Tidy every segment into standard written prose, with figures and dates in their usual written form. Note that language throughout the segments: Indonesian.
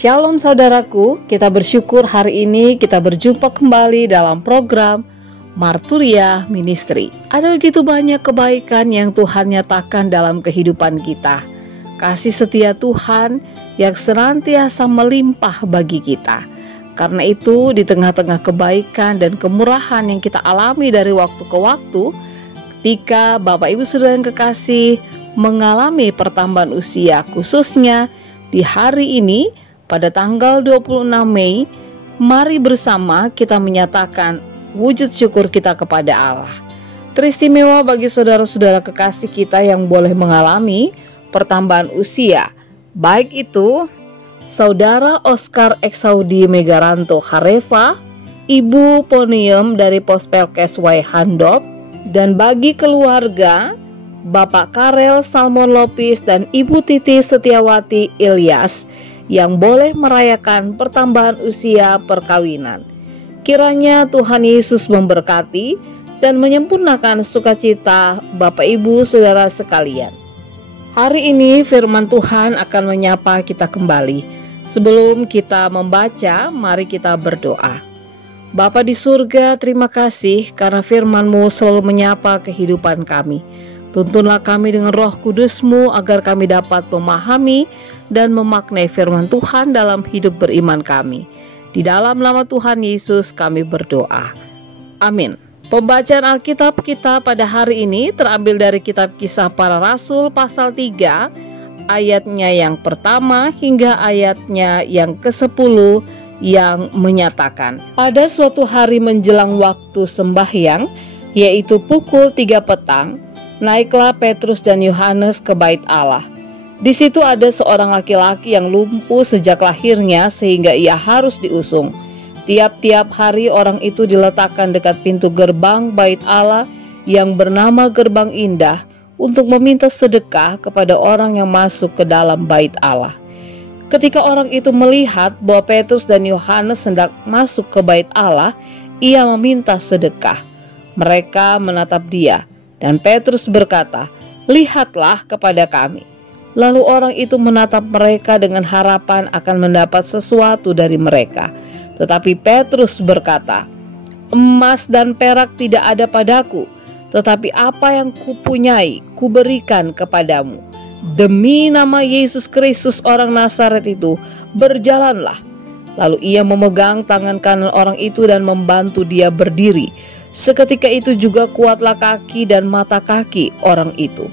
Shalom saudaraku, kita bersyukur hari ini kita berjumpa kembali dalam program Marturia Ministry. Ada begitu banyak kebaikan yang Tuhan nyatakan dalam kehidupan kita. Kasih setia Tuhan yang senantiasa melimpah bagi kita. Karena itu di tengah-tengah kebaikan dan kemurahan yang kita alami dari waktu ke waktu, ketika Bapak Ibu Saudara yang kekasih mengalami pertambahan usia, khususnya di hari ini pada tanggal 26 Mei, mari bersama kita menyatakan wujud syukur kita kepada Allah. Teristimewa bagi saudara-saudara kekasih kita yang boleh mengalami pertambahan usia, baik itu Saudara Oscar Exaudi Megaranto Hareva, Ibu Ponium dari Pospelkes Y Handop, dan bagi keluarga Bapak Karel Salmon Lopis dan Ibu Titi Setiawati Ilyas yang boleh merayakan pertambahan usia perkawinan. Kiranya Tuhan Yesus memberkati dan menyempurnakan sukacita Bapak Ibu Saudara sekalian. Hari ini firman Tuhan akan menyapa kita kembali. Sebelum kita membaca, mari kita berdoa. Bapa di surga, terima kasih karena firman-Mu selalu menyapa kehidupan kami. Tuntunlah kami dengan Roh Kudus-Mu agar kami dapat memahami dan memaknai firman Tuhan dalam hidup beriman kami. Di dalam nama Tuhan Yesus kami berdoa. Amin. Pembacaan Alkitab kita pada hari ini terambil dari kitab Kisah Para Rasul pasal 3 ayatnya yang pertama hingga ayatnya yang ke-10 yang menyatakan, pada suatu hari menjelang waktu sembahyang, yaitu pukul 3 petang, naiklah Petrus dan Yohanes ke bait Allah. Di situ ada seorang laki-laki yang lumpuh sejak lahirnya sehingga ia harus diusung. Tiap-tiap hari orang itu diletakkan dekat pintu gerbang bait Allah yang bernama Gerbang Indah untuk meminta sedekah kepada orang yang masuk ke dalam bait Allah. Ketika orang itu melihat bahwa Petrus dan Yohanes hendak masuk ke bait Allah, ia meminta sedekah. Mereka menatap dia. Dan Petrus berkata, lihatlah kepada kami. Lalu orang itu menatap mereka dengan harapan akan mendapat sesuatu dari mereka. Tetapi Petrus berkata, emas dan perak tidak ada padaku, tetapi apa yang kupunyai, kuberikan kepadamu. Demi nama Yesus Kristus orang Nazaret itu, berjalanlah. Lalu ia memegang tangan kanan orang itu dan membantu dia berdiri. Seketika itu juga kuatlah kaki dan mata kaki orang itu.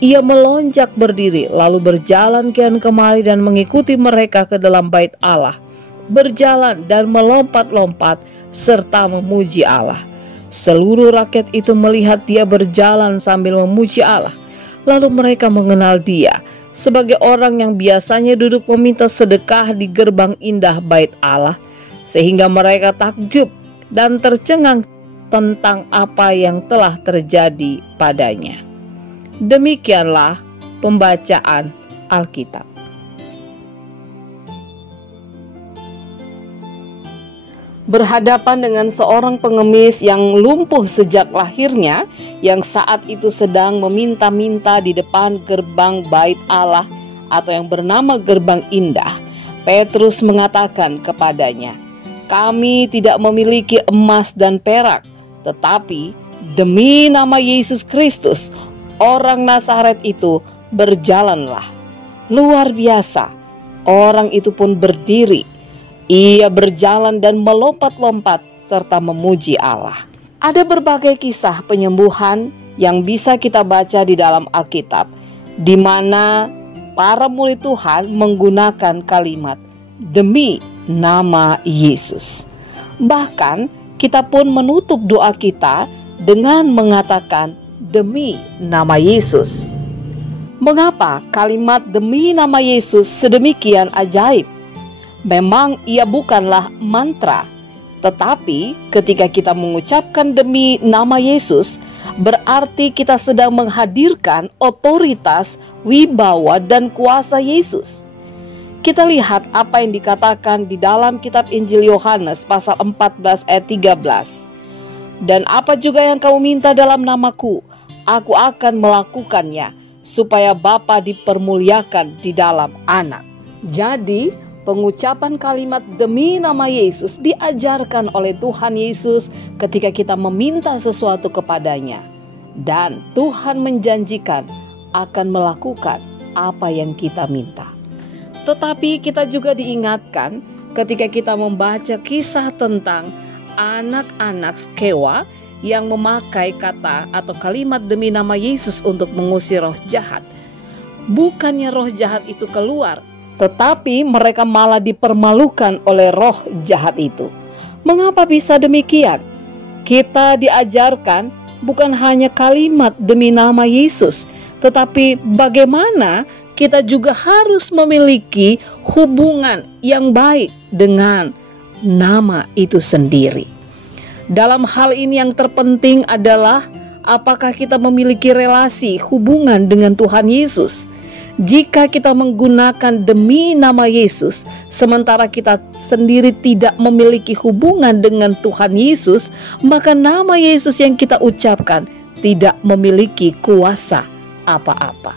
Ia melonjak berdiri, lalu berjalan kian kemari dan mengikuti mereka ke dalam bait Allah. Berjalan dan melompat-lompat serta memuji Allah. Seluruh rakyat itu melihat dia berjalan sambil memuji Allah. Lalu mereka mengenal dia sebagai orang yang biasanya duduk meminta sedekah di gerbang indah bait Allah. Sehingga mereka takjub dan tercengang tentang apa yang telah terjadi padanya. Demikianlah pembacaan Alkitab. Berhadapan dengan seorang pengemis yang lumpuh sejak lahirnya, yang saat itu sedang meminta-minta di depan gerbang bait Allah atau yang bernama Gerbang Indah, Petrus mengatakan kepadanya, kami tidak memiliki emas dan perak, tetapi demi nama Yesus Kristus, orang Nazaret itu, berjalanlah. Luar biasa, orang itu pun berdiri. Ia berjalan dan melompat-lompat serta memuji Allah. Ada berbagai kisah penyembuhan yang bisa kita baca di dalam Alkitab, di mana para murid Tuhan menggunakan kalimat demi nama Yesus. Bahkan kita pun menutup doa kita dengan mengatakan demi nama Yesus. Mengapa kalimat demi nama Yesus sedemikian ajaib? Memang ia bukanlah mantra, tetapi ketika kita mengucapkan demi nama Yesus, berarti kita sedang menghadirkan otoritas, wibawa, dan kuasa Yesus. Kita lihat apa yang dikatakan di dalam kitab Injil Yohanes pasal 14 ayat 13. Dan apa juga yang kamu minta dalam namaku, aku akan melakukannya, supaya Bapa dipermuliakan di dalam Anak. Jadi Pengucapan kalimat demi nama Yesus diajarkan oleh Tuhan Yesus ketika kita meminta sesuatu kepadanya. Dan Tuhan menjanjikan akan melakukan apa yang kita minta. Tetapi kita juga diingatkan ketika kita membaca kisah tentang anak-anak Skewa yang memakai kata atau kalimat demi nama Yesus untuk mengusir roh jahat. Bukannya roh jahat itu keluar, tetapi mereka malah dipermalukan oleh roh jahat itu. Mengapa bisa demikian? Kita diajarkan bukan hanya kalimat demi nama Yesus, tetapi bagaimana kita juga harus memiliki hubungan yang baik dengan nama itu sendiri. Dalam hal ini yang terpenting adalah apakah kita memiliki relasi hubungan dengan Tuhan Yesus. Jika kita menggunakan demi nama Yesus, sementara kita sendiri tidak memiliki hubungan dengan Tuhan Yesus, maka nama Yesus yang kita ucapkan tidak memiliki kuasa apa-apa.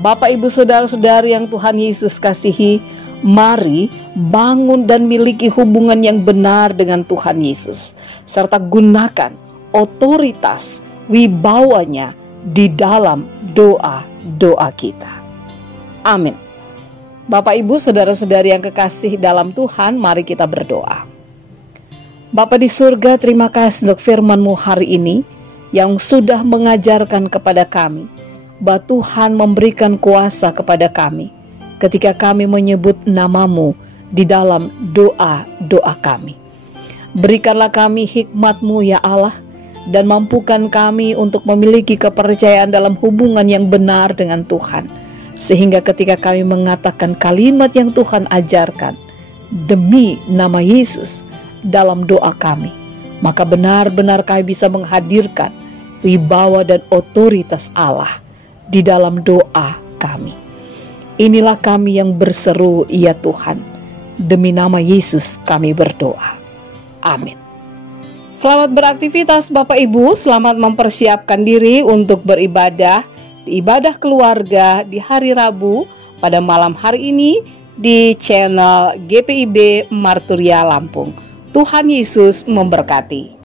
Bapak, Ibu, Saudara-saudari yang Tuhan Yesus kasihi, mari bangun dan miliki hubungan yang benar dengan Tuhan Yesus, serta gunakan otoritas wibawanya di dalam doa-doa kita. Amin. Bapak, Ibu, Saudara-saudari yang kekasih dalam Tuhan, mari kita berdoa. Bapa di surga, terima kasih untuk firman-Mu hari ini yang sudah mengajarkan kepada kami bahwa Tuhan memberikan kuasa kepada kami ketika kami menyebut nama-Mu di dalam doa-doa kami. Berikanlah kami hikmat-Mu ya Allah, dan mampukan kami untuk memiliki kepercayaan dalam hubungan yang benar dengan Tuhan. Sehingga ketika kami mengatakan kalimat yang Tuhan ajarkan demi nama Yesus dalam doa kami, maka benar-benar kami bisa menghadirkan wibawa dan otoritas Allah di dalam doa kami. Inilah kami yang berseru, ya Tuhan, demi nama Yesus kami berdoa. Amin. Selamat beraktivitas Bapak Ibu, selamat mempersiapkan diri untuk beribadah di ibadah keluarga di hari Rabu pada malam hari ini di channel GPIB Marturia Lampung. Tuhan Yesus memberkati.